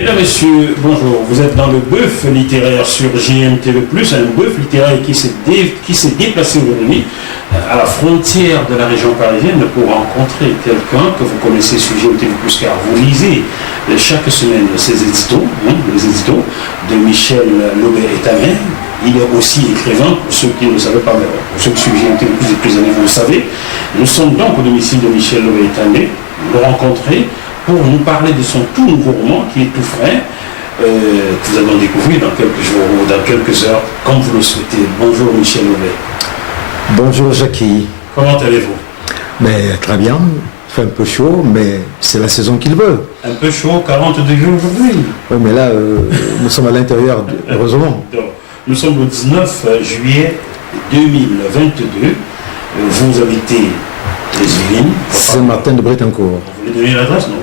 Mesdames, Messieurs, bonjour. Vous êtes dans le bœuf littéraire sur GMTV+, un bœuf littéraire qui s'est déplacé aujourd'hui à la frontière de la région parisienne pour rencontrer quelqu'un que vous connaissez sur GMTV+, car vous lisez chaque semaine ces éditos, les éditos de Michel Lobé-Etamet. Il est aussi écrivain, pour ceux qui ne le savaient pas, mais pour ceux qui suivent GMTV+ depuis plusieurs années, vous le savez. Nous sommes donc au domicile de Michel Lobé-Etamet, le rencontrer pour nous parler de son tout nouveau roman qui est tout frais, que nous allons découvrir dans quelques jours ou dans quelques heures, comme vous le souhaitez. Bonjour Michel Lobé. Bonjour Jackie. Comment allez-vous? Mais très bien, il fait un peu chaud, mais c'est la saison qu'il veut. Un peu chaud, 40 degrés aujourd'hui. Oui, mais là, nous sommes à l'intérieur, heureusement. Nous sommes le 19 juillet 2022. Vous habitez les Yvelines. Saint-Martin de Brétancourt. Vous voulez donner l'adresse? Non,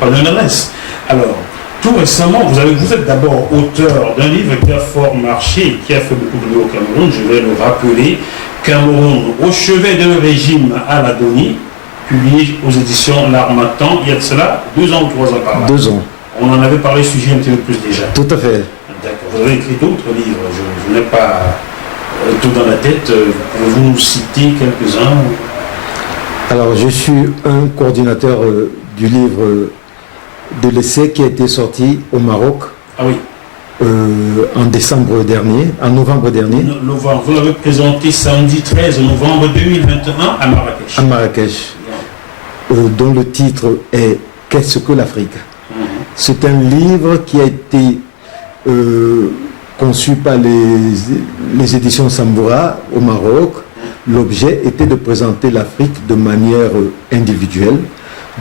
pas donner l'adresse. Alors, tout récemment, vous êtes d'abord auteur d'un livre qui a fort marché, qui a fait beaucoup de bruit au Cameroun. Je vais le rappeler. Cameroun, au chevet d'un régime à l'agonie, publié aux éditions L'Harmattan, il y a de cela 2 ans ou 3 ans par là. 2 ans. On en avait parlé sur GMTV+ déjà. Tout à fait. D'accord. Vous avez écrit d'autres livres. Je n'ai pas tout dans la tête. Pouvez-vous nous citer quelques-uns? Alors, je suis un coordinateur du livre de l'essai qui a été sorti au Maroc. Ah oui. En décembre dernier, en novembre dernier. Novembre. Vous l'avez présenté samedi 13 novembre 2021 à Marrakech. À Marrakech. Dont le titre est « Qu'est-ce que l'Afrique ?» C'est un livre qui a été conçu par les éditions Samboura au Maroc. L'objet était de présenter l'Afrique de manière individuelle.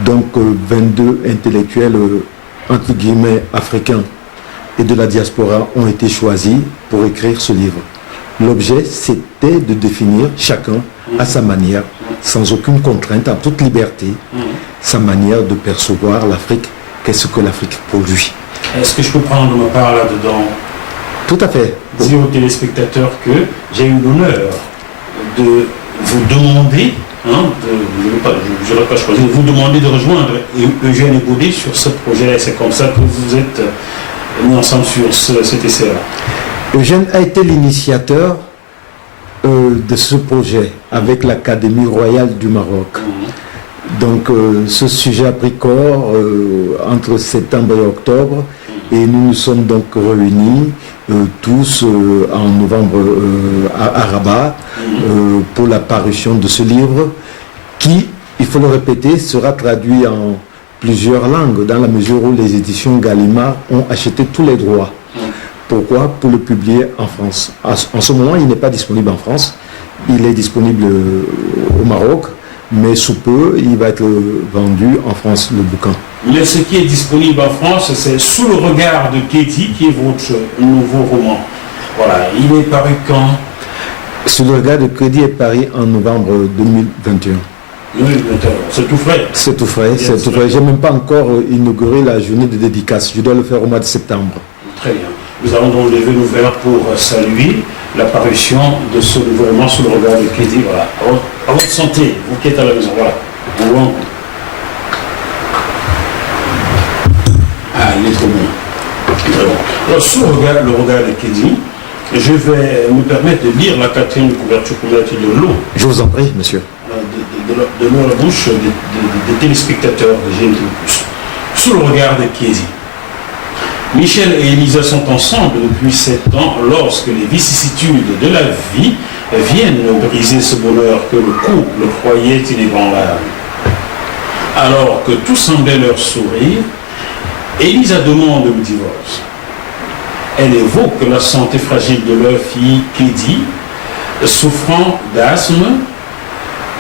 Donc 22 intellectuels, entre guillemets, africains et de la diaspora ont été choisis pour écrire ce livre. L'objet, c'était de définir chacun à sa manière, sans aucune contrainte, en toute liberté, sa manière de percevoir l'Afrique. Qu'est-ce que l'Afrique pour lui? Est-ce que je peux prendre ma part là-dedans? Tout à fait. Dire aux téléspectateurs que j'ai eu l'honneur de vous demander, je n'aurais pas choisi, de vous demander de rejoindre Eugène Ebodé sur ce projet-là. C'est comme ça que vous êtes mis ensemble sur cet essai-là. Eugène a été l'initiateur de ce projet avec l'Académie royale du Maroc. Donc ce sujet a pris corps entre septembre et octobre et nous nous sommes donc réunis tous en novembre à Rabat pour la parution de ce livre qui, il faut le répéter, sera traduit en plusieurs langues dans la mesure où les éditions Gallimard ont acheté tous les droits. Pourquoi? Pour le publier en France. En ce moment, il n'est pas disponible en France, il est disponible au Maroc, mais sous peu, il va être vendu en France, le bouquin. Mais ce qui est disponible en France, c'est Sous le regard de Kédi, qui est votre nouveau roman. Voilà, il est paru quand? Sous le regard de Kédi est paru en novembre 2021. C'est tout frais. C'est tout frais, c'est tout frais. Je n'ai même pas encore inauguré la journée de dédicace. Je dois le faire au mois de septembre. Très bien. Nous allons donc lever nos verres pour saluer la parution de ce nouveau roman Sous le regard de Kédi. Voilà. À votre santé, vous qui êtes à la maison. Voilà. Bon. Ah, il est trop bon. Très bon. Alors, sous le regard de Kédi, je vais me permettre de lire la 4e couverture de l'eau. Je vous en prie, monsieur. De l'eau à la bouche des téléspectateurs de GMTV+. Sous le regard de Kédi. Michel et Elisa sont ensemble depuis 7 ans lorsque les vicissitudes de la vie viennent briser ce bonheur que le couple croyait inébranlable. Alors que tout semblait leur sourire, Elisa demande le divorce. Elle évoque la santé fragile de leur fille Kédi, souffrant d'asthme,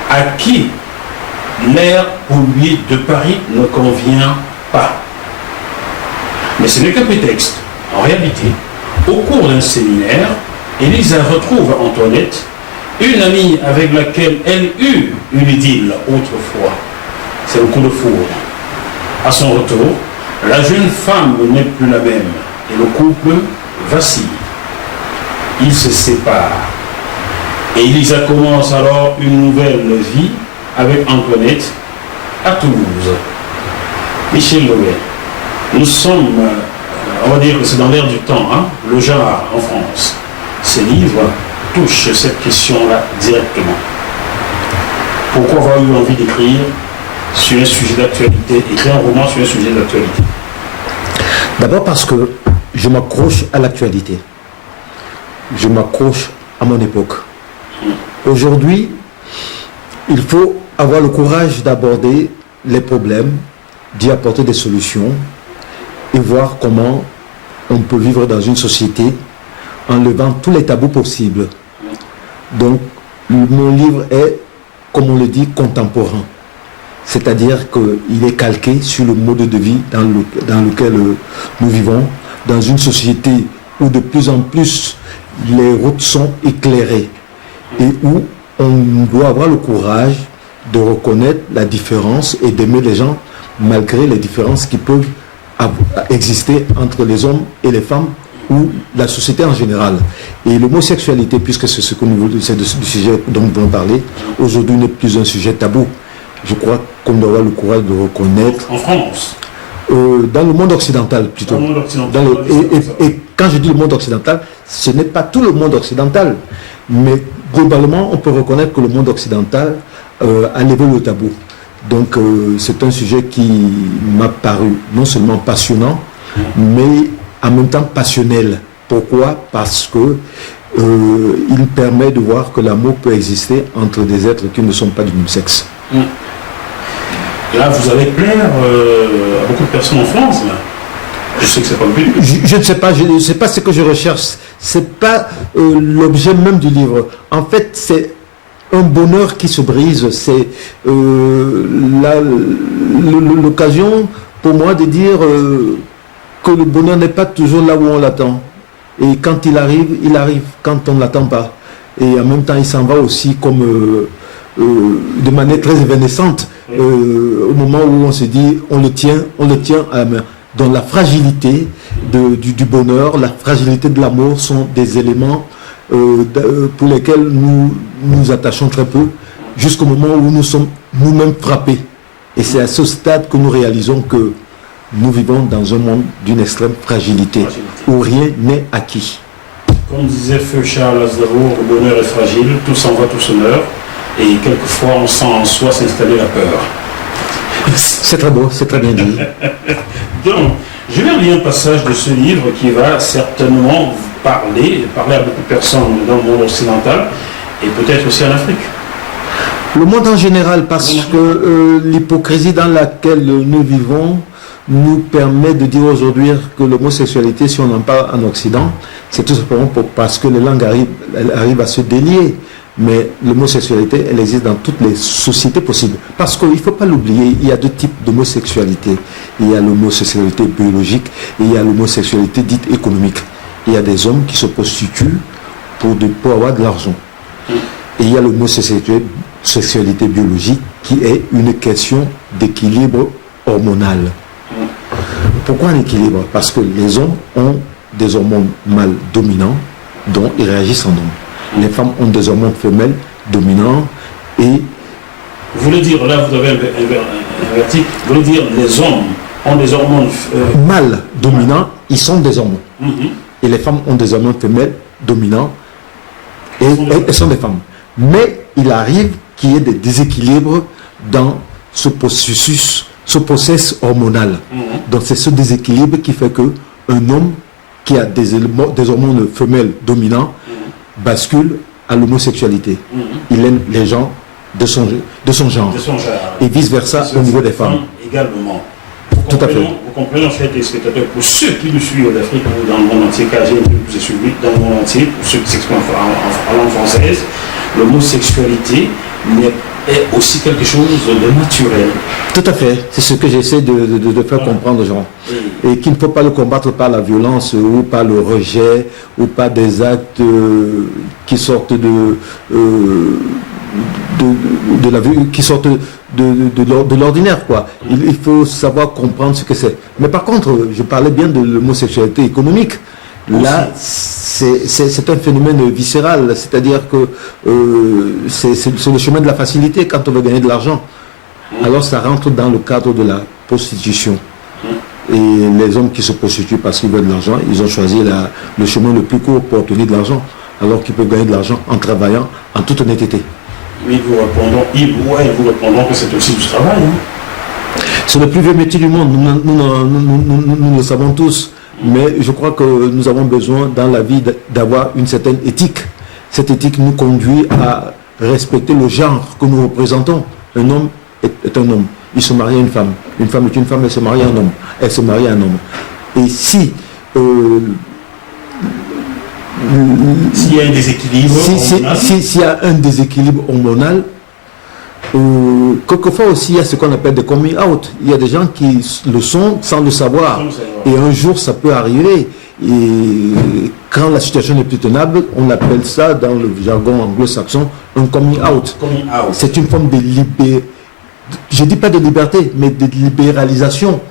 à qui l'air pollué de Paris ne convient pas. Mais ce n'est qu'un prétexte. En réalité, au cours d'un séminaire, Elisa retrouve Antoinette, une amie avec laquelle elle eut une idylle autrefois. C'est le coup de foudre. À son retour, la jeune femme n'est plus la même et le couple vacille. Ils se séparent. Et Elisa commence alors une nouvelle vie avec Antoinette à Toulouse. Michel Lobé, Nous sommes, on va dire que c'est dans l'air du temps, hein, le genre en France. Ces livres touchent cette question-là directement. Pourquoi avoir eu envie d'écrire sur un sujet d'actualité, écrire un roman sur un sujet d'actualité? D'abord parce que je m'accroche à l'actualité. Je m'accroche à mon époque. Aujourd'hui, il faut avoir le courage d'aborder les problèmes, d'y apporter des solutions et voir comment on peut vivre dans une société en levant tous les tabous possibles. Donc, mon livre est, comme on le dit, contemporain. C'est-à-dire qu'il est calqué sur le mode de vie dans lequel nous vivons, dans une société où de plus en plus les routes sont éclairées et où on doit avoir le courage de reconnaître la différence et d'aimer les gens malgré les différences qui peuvent exister entre les hommes et les femmes ou la société en général. Et l'homosexualité, puisque c'est c'est du sujet dont nous voulons parler, aujourd'hui n'est plus un sujet tabou. Je crois qu'on doit avoir le courage de reconnaître. En France? Dans le monde occidental plutôt. Dans le monde occidental. Et quand je dis le monde occidental, ce n'est pas tout le monde occidental. Mais globalement, on peut reconnaître que le monde occidental a levé le tabou. Donc c'est un sujet qui m'a paru non seulement passionnant, mais en même temps passionnel. Pourquoi? Parce que il permet de voir que l'amour peut exister entre des êtres qui ne sont pas du même sexe. Là, vous allez plaire à beaucoup de personnes en France. Là. Je sais que c'est pas le but. Je ne sais pas, je ne sais pas ce que je recherche. C'est pas l'objet même du livre. En fait, c'est un bonheur qui se brise. C'est l'occasion pour moi de dire que le bonheur n'est pas toujours là où on l'attend. Et quand il arrive quand on ne l'attend pas. Et en même temps, il s'en va aussi comme de manière très évanescente. Au moment où on se dit, on le tient à la main. Donc la fragilité du bonheur, la fragilité de l'amour sont des éléments pour lesquels nous nous attachons très peu, jusqu'au moment où nous sommes nous-mêmes frappés. Et c'est à ce stade que nous réalisons que nous vivons dans un monde d'une extrême fragilité, où rien n'est acquis. Comme disait Feu Charles Aznavour, le bonheur est fragile, tout s'en va, tout se meurt, et quelquefois on sent en soi s'installer la peur. C'est très beau, c'est très bien dit. Donc, je vais lire un passage de ce livre qui va certainement vous parler à beaucoup de personnes dans le monde occidental et peut-être aussi en Afrique. Le monde en général, parce que l'hypocrisie dans laquelle nous vivons nous permet de dire aujourd'hui que l'homosexualité, si on en parle en Occident, c'est tout simplement parce que les langues arrivent à se délier. Mais l'homosexualité, elle existe dans toutes les sociétés possibles. Parce qu'il ne faut pas l'oublier, il y a deux types d'homosexualité. Il y a l'homosexualité biologique et il y a l'homosexualité dite économique. Il y a des hommes qui se prostituent pour avoir de l'argent. Et il y a l'homosexualité biologique qui est une question d'équilibre hormonal. Pourquoi un équilibre? Parce que les hommes ont des hormones mâles dominants dont ils réagissent en hommes. Les femmes ont des hormones femelles dominants et... Vous voulez dire, là vous avez inverti, vous voulez dire les hommes ont des hormones... mâles dominants, ils sont des hormones. Et les femmes ont des hormones femelles dominants et elles sont des femmes. Mais il arrive qu'il y ait des déséquilibres dans ce processus hormonal. Donc c'est ce déséquilibre qui fait qu'un homme qui a des hormones femelles dominants bascule à l'homosexualité. Il aime les gens de son genre. Et vice-versa au niveau des femmes. Également. Tout à fait. Vous comprenez, chers téléspectateurs, pour ceux qui nous suivent d'Afrique ou dans le monde entier, car j'ai plus suivi dans le monde entier, pour ceux qui s'expriment en langue française, l'homosexualité est aussi quelque chose de naturel. Tout à fait. C'est ce que j'essaie de faire comprendre aux gens. Et qu'il ne faut pas le combattre par la violence ou par le rejet ou par des actes qui sortent qui sortent de l'ordinaire, quoi. Il faut savoir comprendre ce que c'est. Mais par contre, je parlais bien de l'homosexualité économique. Là, c'est un phénomène viscéral, c'est-à-dire que c'est le chemin de la facilité quand on veut gagner de l'argent. Alors ça rentre dans le cadre de la prostitution. Et les hommes qui se prostituent parce qu'ils veulent de l'argent, ils ont choisi le chemin le plus court pour obtenir de l'argent, alors qu'ils peuvent gagner de l'argent en travaillant en toute honnêteté. Mais ils vous répondront que c'est aussi du travail. Hein. C'est le plus vieux métier du monde, nous le savons tous. Mais je crois que nous avons besoin dans la vie d'avoir une certaine éthique. Cette éthique nous conduit à respecter le genre que nous représentons. Un homme est un homme. Il se marie à une femme. Une femme est une femme, elle se marie à un homme. Elle se marie à un homme. Et si... s'il y a un déséquilibre hormonal, s'il y a un déséquilibre hormonal, quelquefois aussi il y a ce qu'on appelle des coming out. Il y a des gens qui le sont sans le savoir. Et un jour ça peut arriver. Et quand la situation n'est plus tenable, on appelle ça dans le jargon anglo-saxon un coming out. C'est une forme de liberté. Je ne dis pas de liberté, mais de libéralisation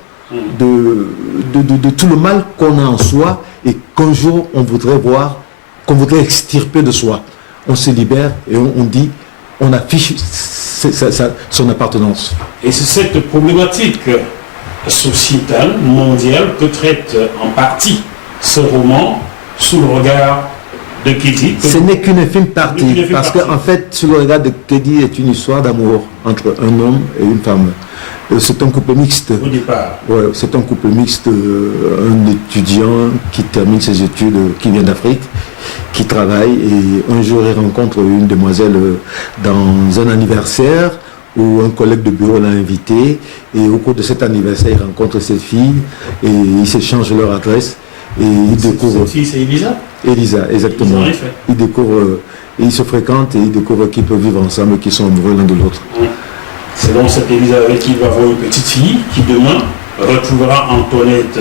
de tout le mal qu'on a en soi et qu'un jour on voudrait voir, qu'on voudrait extirper de soi. On se libère et on dit, on affiche son appartenance. Et c'est cette problématique sociétale, mondiale, que traite en partie ce roman sous le regard de Kédi. Ce n'est qu'une infime partie, parce qu'en fait, sous le regard de Kédi est une histoire d'amour entre un homme et une femme. C'est un couple mixte. Au départ. Ouais, c'est un couple mixte, un étudiant qui termine ses études, qui vient d'Afrique, qui travaille, et un jour il rencontre une demoiselle dans un anniversaire où un collègue de bureau l'a invité, et au cours de cet anniversaire, il rencontre cette fille, et ils s'échangent leur adresse, et ils découvrent... Cette fille, c'est Elisa? Elisa, exactement. Elisa, ils découvrent, ils se fréquentent, et ils découvrent qu'ils peuvent vivre ensemble, qu'ils sont amoureux l'un de l'autre. Oui. C'est donc cette Elisa avec qui il va avoir une petite fille qui demain retrouvera Antoinette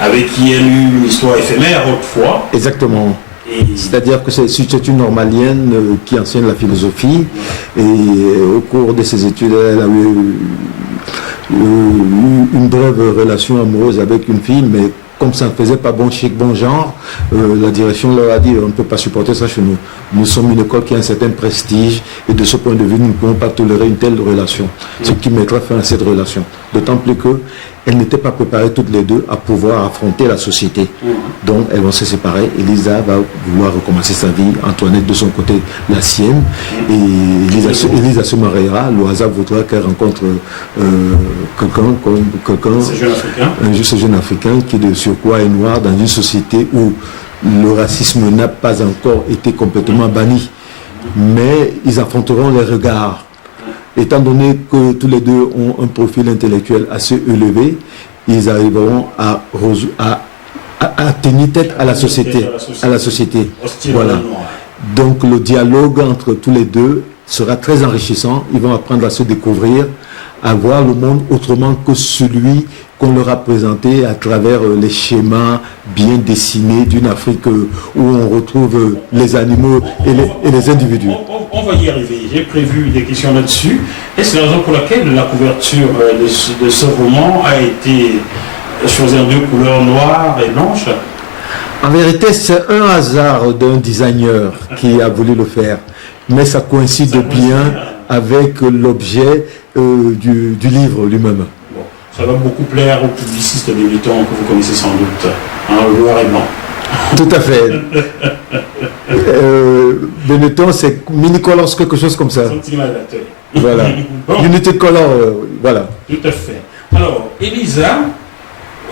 avec qui elle a eu une histoire éphémère autrefois. Exactement. C'est-à-dire que c'est une normalienne qui enseigne la philosophie et au cours de ses études, elle a eu une brève relation amoureuse avec une fille, mais comme ça ne faisait pas bon chic, bon genre, la direction leur a dit on ne peut pas supporter ça chez nous. Nous sommes une école qui a un certain prestige et de ce point de vue, nous ne pouvons pas tolérer une telle relation. Ce qui mettra fin à cette relation. D'autant plus qu'elles n'étaient pas préparées toutes les deux à pouvoir affronter la société. Donc elles vont se séparer. Elisa va vouloir recommencer sa vie, Antoinette de son côté la sienne. Et Elisa se mariera. Le hasard voudra qu'elle rencontre quelqu'un, ce jeune Africain qui de surcroît est noir dans une société où le racisme n'a pas encore été complètement banni. Mais ils affronteront les regards. Étant donné que tous les deux ont un profil intellectuel assez élevé, ils arriveront à tenir tête à la société. Voilà. Donc le dialogue entre tous les deux sera très enrichissant. Ils vont apprendre à se découvrir, à voir le monde autrement que celui qu'on leur a présenté à travers les schémas bien dessinés d'une Afrique où on retrouve les animaux et les individus. On va y arriver. J'ai prévu des questions là-dessus. Est-ce la raison pour laquelle la couverture de ce roman a été choisie en deux couleurs, noire et blanche? En vérité, c'est un hasard d'un designer qui a voulu le faire. Mais ça coïncide bien avec l'objet du livre lui-même. Bon, ça va beaucoup plaire aux publicistes débutants que vous connaissez sans doute, le noir et blanc. Tout à fait. Benetton, c'est Minicolors, quelque chose comme ça. Voilà. Unity Color, voilà. Tout à fait. Alors, Elisa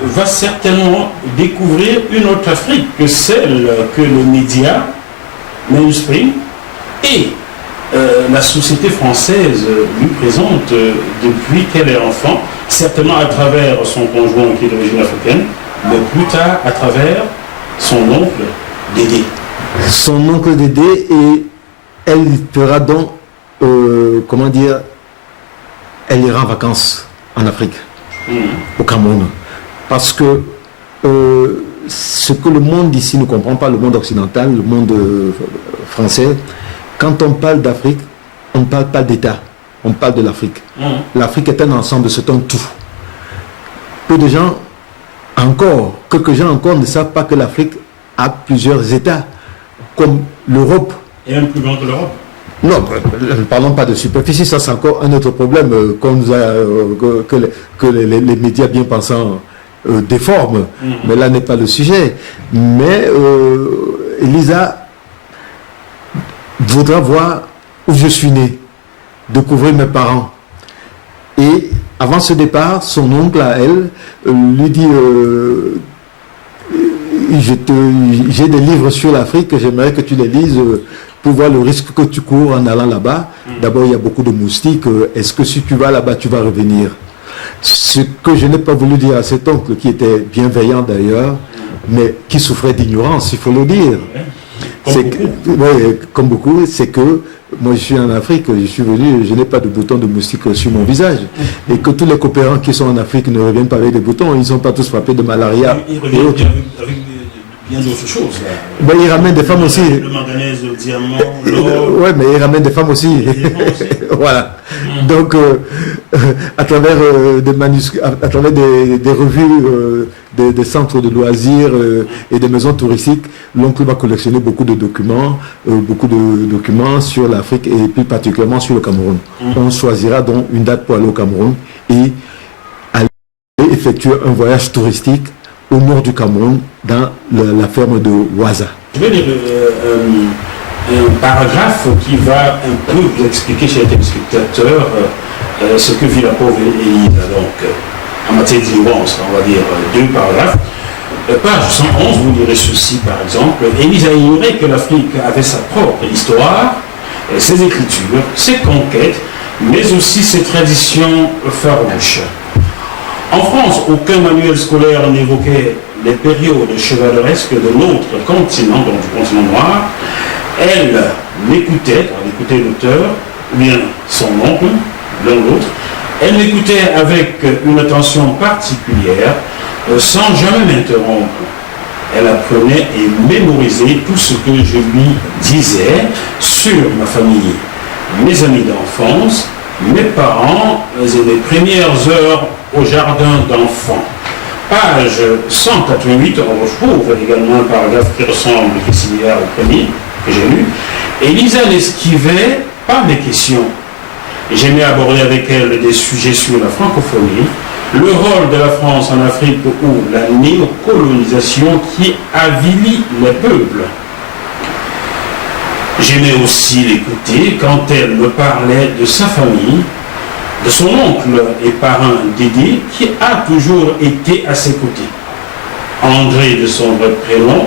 va certainement découvrir une autre Afrique que celle que le média mainstream et la société française lui présente depuis qu'elle est enfant, certainement à travers son conjoint qui est d'origine africaine, mais plus tard à travers son oncle Dédé. Son oncle Dédé, et elle fera donc, comment dire, elle ira en vacances en Afrique, au Cameroun. Parce que ce que le monde ici ne comprend pas, le monde occidental, le monde français, quand on parle d'Afrique, on ne parle pas d'État, on parle de l'Afrique. L'Afrique est un ensemble, c'est un tout. Peu de gens, quelques gens encore ne savent pas que l'Afrique a plusieurs États, comme l'Europe. Et même plus grand que l'Europe. Non, ne parlons pas de superficie, ça c'est encore un autre problème que les médias bien pensants déforme. Mais là n'est pas le sujet. Mais Elisa voudra voir où je suis né, découvrir mes parents. Et avant ce départ, son oncle à elle lui dit j'ai des livres sur l'Afrique que j'aimerais que tu les lises pour voir le risque que tu cours en allant là-bas. D'abord, il y a beaucoup de moustiques. Est-ce que si tu vas là-bas, tu vas revenir? Ce que je n'ai pas voulu dire à cet oncle, qui était bienveillant d'ailleurs, mais qui souffrait d'ignorance, il faut le dire. Comme beaucoup, c'est que moi je suis en Afrique, je suis venu, je n'ai pas de boutons de moustique sur mon visage. Et que tous les coopérants qui sont en Afrique ne reviennent pas avec des boutons, ils ne sont pas tous frappés de malaria. Ils reviennent avec bien d'autres choses. Ben, ils ramènent des femmes aussi. Le manganèse, le diamant, l'or. Oui, mais ils ramènent des femmes aussi. Voilà. Donc, à travers des manuscrits, à travers des revues, des centres de loisirs et des maisons touristiques, l'oncle va collectionner beaucoup de documents sur l'Afrique et plus particulièrement sur le Cameroun. On choisira donc une date pour aller au Cameroun et aller effectuer un voyage touristique au nord du Cameroun, dans la ferme de Ouaza. Je vais lire un paragraphe qui va un peu vous expliquer, chez les téléspectateurs, ce que vit la pauvre Elisa. Donc, en matière d'ignorance, on va dire deux paragraphes. Page 111, vous lirez ceci par exemple. Elisa ignorait que l'Afrique avait sa propre histoire, ses écritures, ses conquêtes, mais aussi ses traditions farouches. En France, aucun manuel scolaire n'évoquait les périodes chevaleresques de notre continent, donc du continent noir. Elle m'écoutait, on écoutait l'auteur, ou bien son oncle, l'un ou l'autre. Elle m'écoutait avec une attention particulière, sans jamais m'interrompre. Elle apprenait et mémorisait tout ce que je lui disais sur ma famille, mes amis d'enfance, mes parents et mes premières heures au jardin d'enfants. Page 188, on retrouve également un paragraphe qui ressemble, qui est similaire au premier que j'ai lu. Elisa n'esquivait pas mes questions. J'aimais aborder avec elle des sujets sur la francophonie, le rôle de la France en Afrique ou la néocolonisation qui avilit les peuples. J'aimais aussi l'écouter quand elle me parlait de sa famille, de son oncle et parrain Dédé, qui a toujours été à ses côtés. André, de son vrai prénom,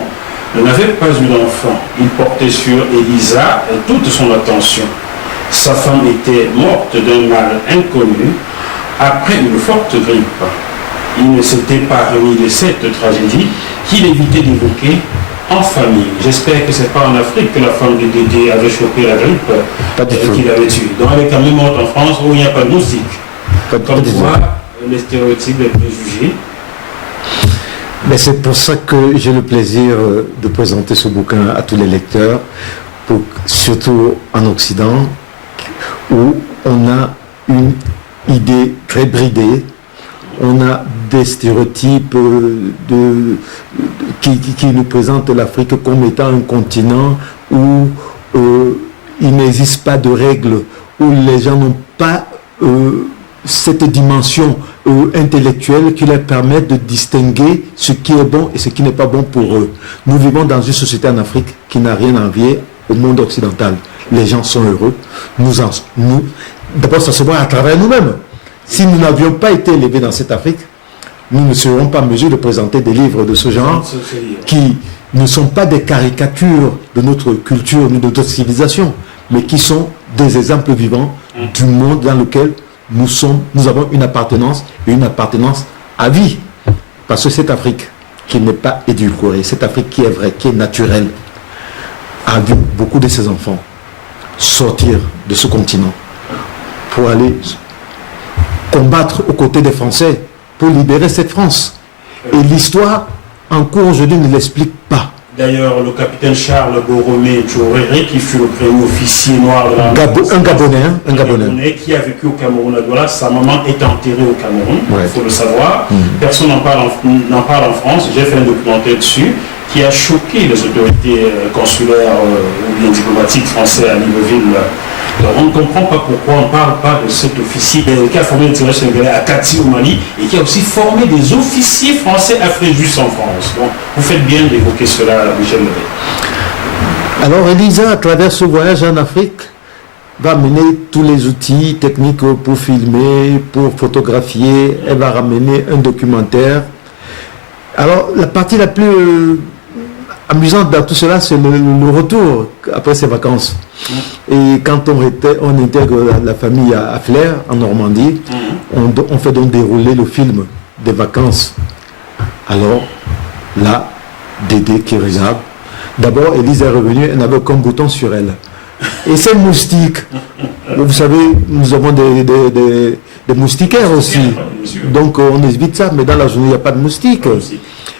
n'avait pas eu d'enfant. Il portait sur Elisa toute son attention. Sa femme était morte d'un mal inconnu après une forte grippe. Il ne s'était pas remis de cette tragédie qu'il évitait d'évoquer en famille. J'espère que ce n'est pas en Afrique que la femme de Dédé avait chopé la grippe qu'il avait tué. Donc elle est quand même morte en France où il n'y a pas de moustique. Comme tu vois, les stéréotypes, les préjugés. Mais c'est pour ça que j'ai le plaisir de présenter ce bouquin à tous les lecteurs, surtout en Occident, où on a une idée très bridée. On a des stéréotypes qui nous présentent l'Afrique comme étant un continent où il n'existe pas de règles, où les gens n'ont pas cette dimension intellectuelle qui leur permet de distinguer ce qui est bon et ce qui n'est pas bon pour eux. Nous vivons dans une société en Afrique qui n'a rien à envier au monde occidental. Les gens sont heureux. D'abord, ça se voit à travers nous-mêmes. Si nous n'avions pas été élevés dans cette Afrique, nous ne serions pas en mesure de présenter des livres de ce genre qui ne sont pas des caricatures de notre culture ni de notre civilisation, mais qui sont des exemples vivants du monde dans lequel nous avons une appartenance et une appartenance à vie. Parce que cette Afrique qui n'est pas édulcorée, cette Afrique qui est vraie, qui est naturelle, a vu beaucoup de ses enfants sortir de ce continent pour aller combattre aux côtés des Français pour libérer cette France. Et l'histoire en cours aujourd'hui ne l'explique pas. D'ailleurs, le capitaine Charles Borromé Tchoréré, qui fut le premier officier noir de la un Gabonais qui a vécu au Cameroun à Douala, sa maman est enterrée au Cameroun, il faut le savoir. Personne n'en parle en France. J'ai fait un documentaire dessus qui a choqué les autorités consulaires ou bien diplomatiques français à Libreville Donc on ne comprend pas pourquoi on ne parle pas de cet officier qui a formé le tirage sénégalais à Kati au Mali et qui a aussi formé des officiers français à Fréjus en France. Donc vous faites bien d'évoquer cela, Michel Levet. Alors Elisa, à travers ce voyage en Afrique, va amener tous les outils techniques pour filmer, pour photographier. Elle va ramener un documentaire. Alors la partie la plus amusante dans tout cela, c'est le retour après ses vacances. Et quand on intègre la famille à Flers, en Normandie, on fait donc dérouler le film des vacances. Alors là, Dédé qui regarde. D'abord, Élise est revenue, elle n'avait aucun bouton sur elle. Et c'est moustique. Vous savez, nous avons des moustiquaires aussi. Donc on évite ça, mais dans la journée, il n'y a pas de moustiques.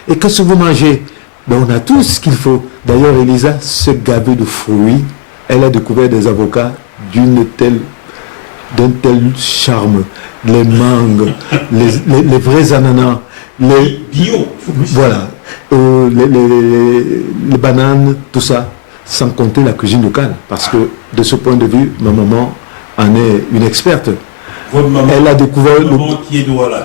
Et qu'est-ce que vous mangez? Ben, on a tout ce qu'il faut. D'ailleurs, Elisa se gavait de fruits. Elle a découvert des avocats d'un tel charme. Les mangues, les vrais ananas, les bio. Voilà, les bananes, tout ça, sans compter la cuisine locale. Parce que de ce point de vue, ma maman en est une experte. Votre maman, elle a découvert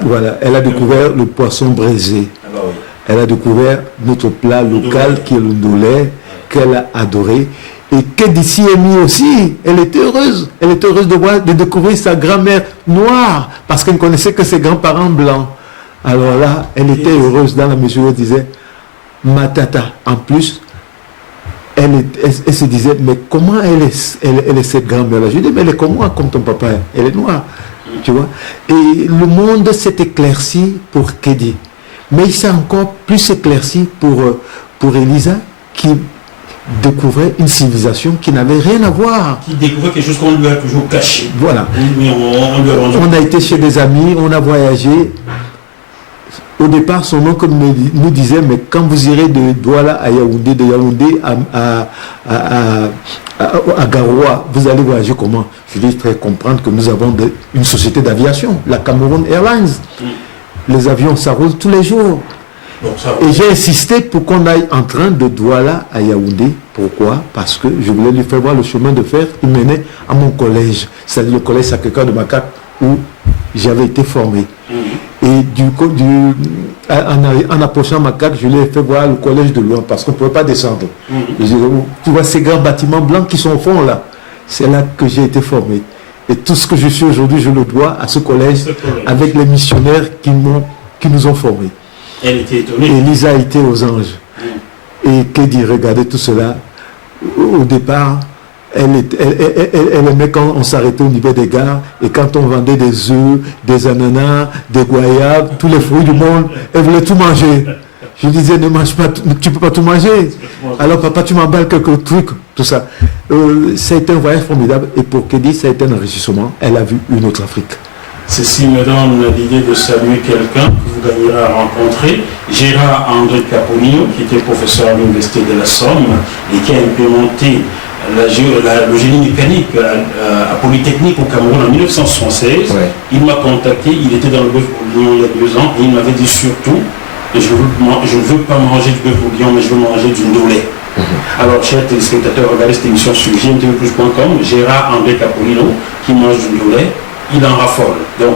voilà, elle a découvert le poisson braisé. Ah bah oui. Elle a découvert notre plat local qui est le ndolé, qu'elle a adoré. Et que d'ici Amy aussi, elle était heureuse. Elle était heureuse de découvrir sa grand-mère noire, parce qu'elle ne connaissait que ses grands-parents blancs. Alors là, elle était heureuse dans la mesure où elle disait, ma tata. En plus, elle se disait, mais comment elle est cette grand-mère-là? Je lui dis, mais elle est comme moi, comme ton papa, elle est noire. Tu vois? Et le monde s'est éclairci pour Kédi. Mais il s'est encore plus éclairci pour Elisa, qui découvrait une civilisation qui n'avait rien à voir. Qui découvrait quelque chose qu'on lui a toujours caché. Voilà. On a été chez des amis, on a voyagé. Au départ, son oncle nous disait, mais quand vous irez de Douala à Yaoundé, de Yaoundé à Garoua, vous allez voyager comment? Je lui ai fait comprendre que nous avons une société d'aviation, la Cameroun Airlines. Les avions, ça roule tous les jours. Donc, et j'ai insisté pour qu'on aille en train de Douala à Yaoundé. Pourquoi? Parce que je voulais lui faire voir le chemin de fer qui menait à mon collège, c'est-à-dire le collège Sacré-Cœur de Makak, où j'avais été formé. Et en approchant Makak, je lui ai fait voir le collège de loin, parce qu'on ne pouvait pas descendre. Et je dis, tu vois ces grands bâtiments blancs qui sont au fond là, c'est là que j'ai été formé. Et tout ce que je suis aujourd'hui, je le dois à ce collège, avec les missionnaires qui nous ont formés. Elle était étonnée. Et Lisa était aux anges. Et Kédi regardait tout cela. Au départ, elle aimait quand on s'arrêtait au niveau des gares et quand on vendait des œufs, des ananas, des goyabes, tous les fruits du monde, elle voulait tout manger. Je lui disais, ne mange pas, tu ne peux pas tout manger. Alors papa, tu m'emballes quelques trucs, tout ça. Ça a été un voyage formidable et pour Kédi, ça a été un enrichissement. Elle a vu une autre Afrique. Ceci me donne l'idée de saluer quelqu'un que vous gagnerez à rencontrer, Gérard André Capolino, qui était professeur à l'Université de la Somme et qui a implémenté le génie mécanique à Polytechnique au Cameroun en 1976. Ouais. Il m'a contacté, il était dans le bœuf bourguignon il y a 2 ans et il m'avait dit surtout, je ne veux pas manger du bœuf bourguignon, mais je veux manger du ndolé. Alors, chers téléspectateurs, regardez cette émission sur gmtvplus.com, Gérard André Capolino qui mange du ndolé. Il en raffole. Donc,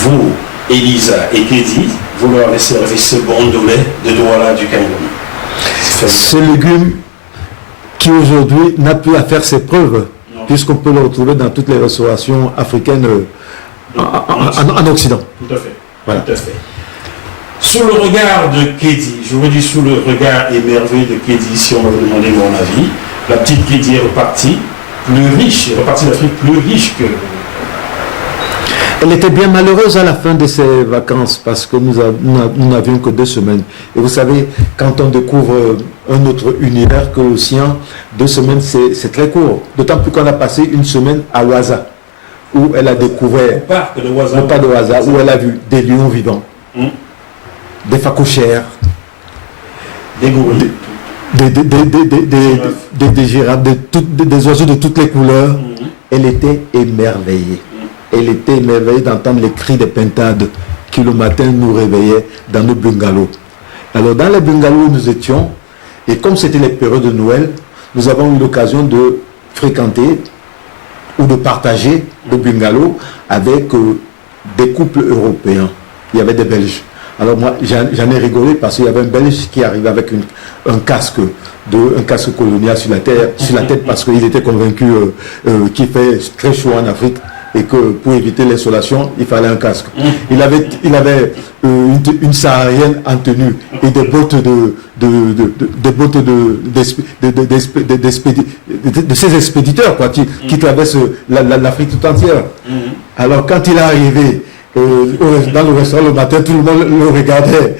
vous, Elisa et Kédi, vous leur avez servi ce bon ndolé de Douala du Cameroun. Ce légume qui aujourd'hui n'a plus à faire ses preuves, puisqu'on peut le retrouver dans toutes les restaurations africaines en Occident. Tout à fait. Voilà. Tout à fait. Sous le regard de Kédi, je vous dis sous le regard émerveillé de Kédi, si on me demandait mon avis, la petite Kédi est repartie plus riche, repartie d'Afrique plus riche que... Elle était bien malheureuse à la fin de ses vacances parce que nous n'avions que 2 semaines. Et vous savez, quand on découvre un autre univers que le sien, 2 semaines, c'est très court. D'autant plus qu'on a passé 1 semaine à Ouaza, où elle a découvert le parc de Ouaza, où elle a vu des lions vivants, des phacochères, des gorilles, des girafes, des oiseaux de toutes les couleurs. Elle était émerveillée. Elle était émerveillée d'entendre les cris des pintades qui le matin nous réveillaient dans nos bungalows. Alors dans les bungalows où nous étions, et comme c'était les périodes de Noël, nous avons eu l'occasion de fréquenter ou de partager le bungalow avec des couples européens. Il y avait des Belges. Alors moi, j'en ai rigolé parce qu'il y avait un Belge qui arrivait avec un casque colonial sur la tête parce qu'il était convaincu qu'il fait très chaud en Afrique et que pour éviter l'insolation, il fallait un casque. Il avait une saharienne en tenue et des bottes de ces expéditeurs quoi, qui traversent l'Afrique tout entière. Alors quand il est arrivé dans le restaurant le matin, tout le monde le regardait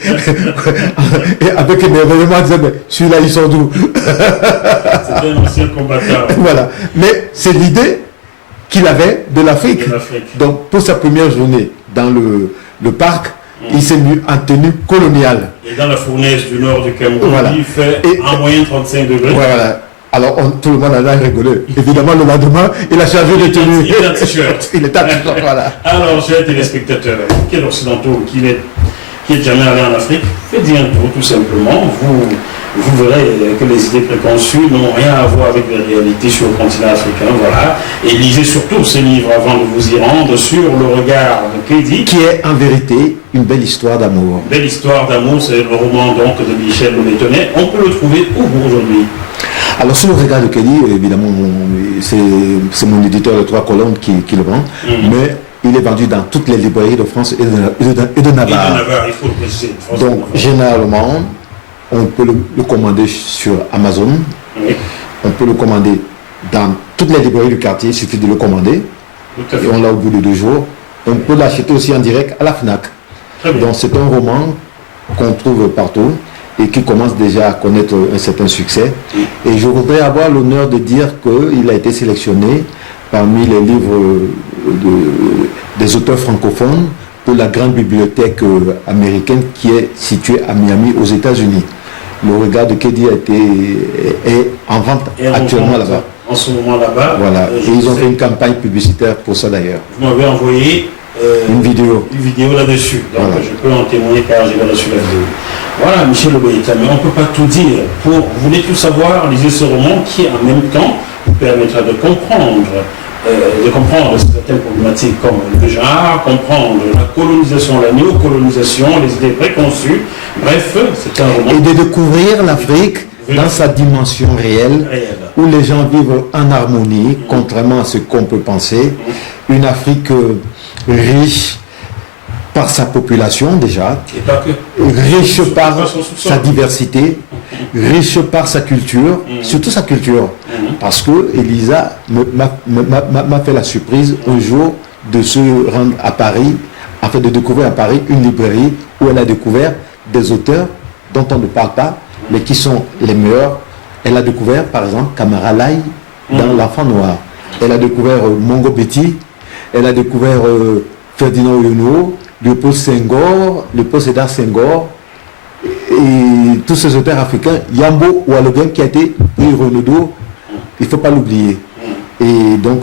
et avec émerveillement il disait mais celui-là il sort d'où? C'était un ancien combattant. Voilà. Mais c'est l'idée qu'il avait de l'Afrique. Donc pour sa première journée dans le parc, il s'est mis en tenue coloniale. Et dans la fournaise du nord du Cameroun, voilà. Il fait en moyenne 35 degrés. Voilà. Alors tout le monde en a rigolé. Évidemment, le lendemain, il a changé de tenue. Il est en t-shirt. Il est en t-shirt, voilà. Alors, chers téléspectateurs, quel occidentaux qui est jamais allé en Afrique, faites-y un tour, tout simplement. Vous verrez que les idées préconçues n'ont rien à voir avec les réalités sur le continent africain, voilà. Et lisez surtout ces livres avant de vous y rendre sur le regard de Kédi. Qui est en vérité une belle histoire d'amour. Belle histoire d'amour, c'est le roman donc de Michel Louis-Tonnet. On peut le trouver où aujourd'hui? Alors sur le regard de Kédi, évidemment, c'est mon éditeur de 3 colonnes qui le vend, mais il est vendu dans toutes les librairies de France et de Navarre. Il faut le préciser. Donc généralement, on peut le commander sur Amazon, on peut le commander dans toutes les librairies du quartier, il suffit de le commander, et on l'a au bout de 2 jours. On peut l'acheter aussi en direct à la FNAC. Donc c'est un roman qu'on trouve partout et qui commence déjà à connaître un certain succès. Et je voudrais avoir l'honneur de dire qu'il a été sélectionné parmi les livres des auteurs francophones pour la grande bibliothèque américaine qui est située à Miami aux États-Unis. Le regard de Kédi est en vente actuellement là-bas. En ce moment là-bas. Voilà. Et ils ont fait une campagne publicitaire pour ça d'ailleurs. Vous m'avez envoyé une vidéo là-dessus. Donc voilà. Je peux en témoigner car j'ai reçu la vidéo. Voilà, Michel Louis-Tonnet, mais on ne peut pas tout dire. Vous voulez tout savoir, lisez ce roman qui en même temps vous permettra de comprendre certaines problématiques comme le genre, comprendre la colonisation, la néocolonisation, les idées préconçues. Bref, c'est un roman. Et de découvrir l'Afrique dans sa dimension réelle, où les gens vivent en harmonie, contrairement à ce qu'on peut penser. Une Afrique riche par sa population déjà, et pas que. Riche par sa diversité, riche par sa culture, surtout sa culture. Parce que Elisa m'a fait la surprise un jour de se rendre à Paris, afin de découvrir à Paris une librairie où elle a découvert des auteurs dont on ne parle pas, mais qui sont les meilleurs. Elle a découvert par exemple Camara Lai dans L'Enfant Noir. Elle a découvert Mongo Betty, elle a découvert Ferdinand Oyono, Léopold Senghor, Léopold Sédar Senghor, et tous ces auteurs africains, Yambo Oualogen qui a été prix Renaudot, il ne faut pas l'oublier. Et donc,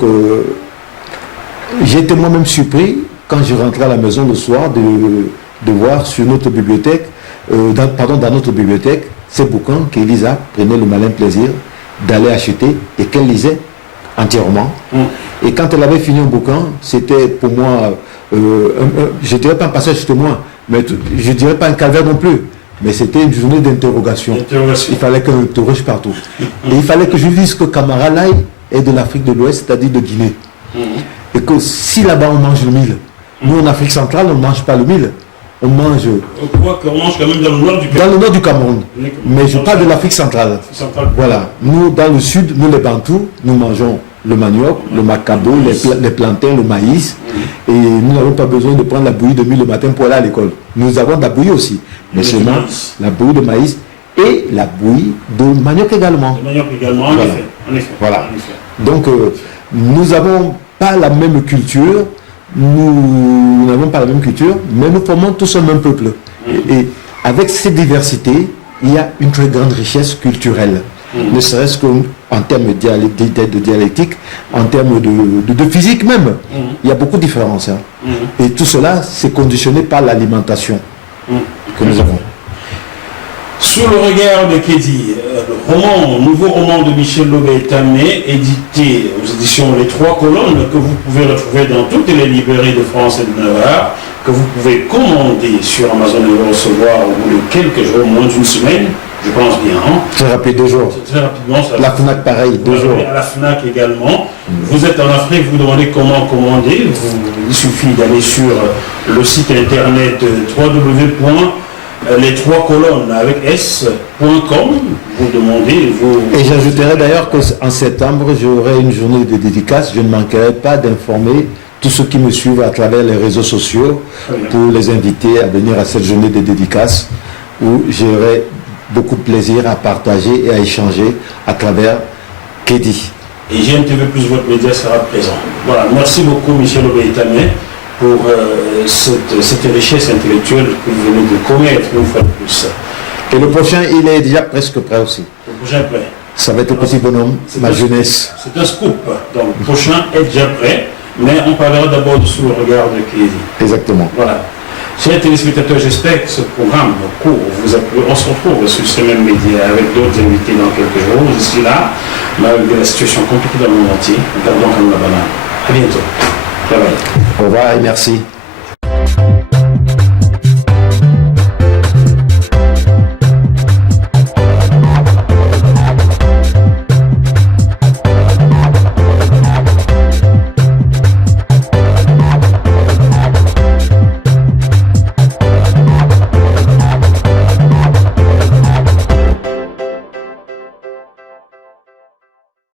j'ai été moi-même surpris quand je rentrais à la maison le soir de voir sur notre bibliothèque, dans notre bibliothèque, ces bouquins qu'Elisa prenait le malin plaisir d'aller acheter et qu'elle lisait entièrement. Et quand elle avait fini un bouquin, c'était pour moi, je ne dirais pas un passage chez moi, mais je ne dirais pas un calvaire non plus. Mais c'était une journée d'interrogation. Il fallait qu'elle interroge partout. Et il fallait que je dise que Camara Lai est de l'Afrique de l'Ouest, c'est-à-dire de Guinée. Et que si là-bas on mange le mil, nous en Afrique centrale on ne mange pas le mil. On mange. On mange quand même dans le nord du Cameroun. Dans le nord du Cameroun. Mais je parle de l'Afrique centrale. Voilà. Nous, dans le sud, nous les Bantous, nous mangeons le manioc, le macabo, les plantains, le maïs. Et nous n'avons pas besoin de prendre la bouillie de mil le matin pour aller à l'école. Nous avons de la bouillie aussi. Mais seulement la bouillie de maïs et la bouillie de manioc également. Le manioc également, en effet. Voilà. Donc, nous n'avons pas la même culture. Nous n'avons pas la même culture, mais nous formons tous un même peuple. Et avec cette diversité, il y a une très grande richesse culturelle. Ne serait-ce qu'en termes de dialectique, en termes de physique même. Il y a beaucoup de différences. Et tout cela, c'est conditionné par l'alimentation que nous avons. Sous le regard de Kédi, nouveau roman de Michel Lobé-Tamé, édité aux éditions Les Trois Colonnes, que vous pouvez retrouver dans toutes les librairies de France et de Navarre, que vous pouvez commander sur Amazon et le recevoir au bout de quelques jours, moins d'une semaine, je pense bien. Hein. Très rapide, 2 jours. Très rapidement. La FNAC, pareil, 2 jours. À la FNAC également. Vous êtes en Afrique, vous demandez comment commander. Il suffit d'aller sur le site internet www.les3colonnes avec s.com. Vous demandez. Et j'ajouterai d'ailleurs qu'en septembre, j'aurai une journée de dédicace. Je ne manquerai pas d'informer tous ceux qui me suivent à travers les réseaux sociaux pour les inviter à venir à cette journée de dédicace où j'aurai beaucoup de plaisir à partager et à échanger à travers Kédi. Et GMTV Plus, votre média sera présent. Voilà, merci beaucoup Michel Lobé-Tamé pour cette richesse intellectuelle que vous venez de commettre une fois de plus. Et le prochain, il est déjà presque prêt aussi. Le prochain est prêt. Ça va être le petit bonhomme, ma jeunesse. C'est un scoop. Donc le prochain est déjà prêt, mais on parlera d'abord sous le regard de Kédi. Exactement. Voilà. Chers téléspectateurs, j'espère que ce programme court vous a plu. On se retrouve sur ce même média avec d'autres invités dans quelques jours. Je suis là, malgré la situation compliquée dans le monde entier. Gardons comme la banane. À bientôt. Bye bye. Au revoir et merci.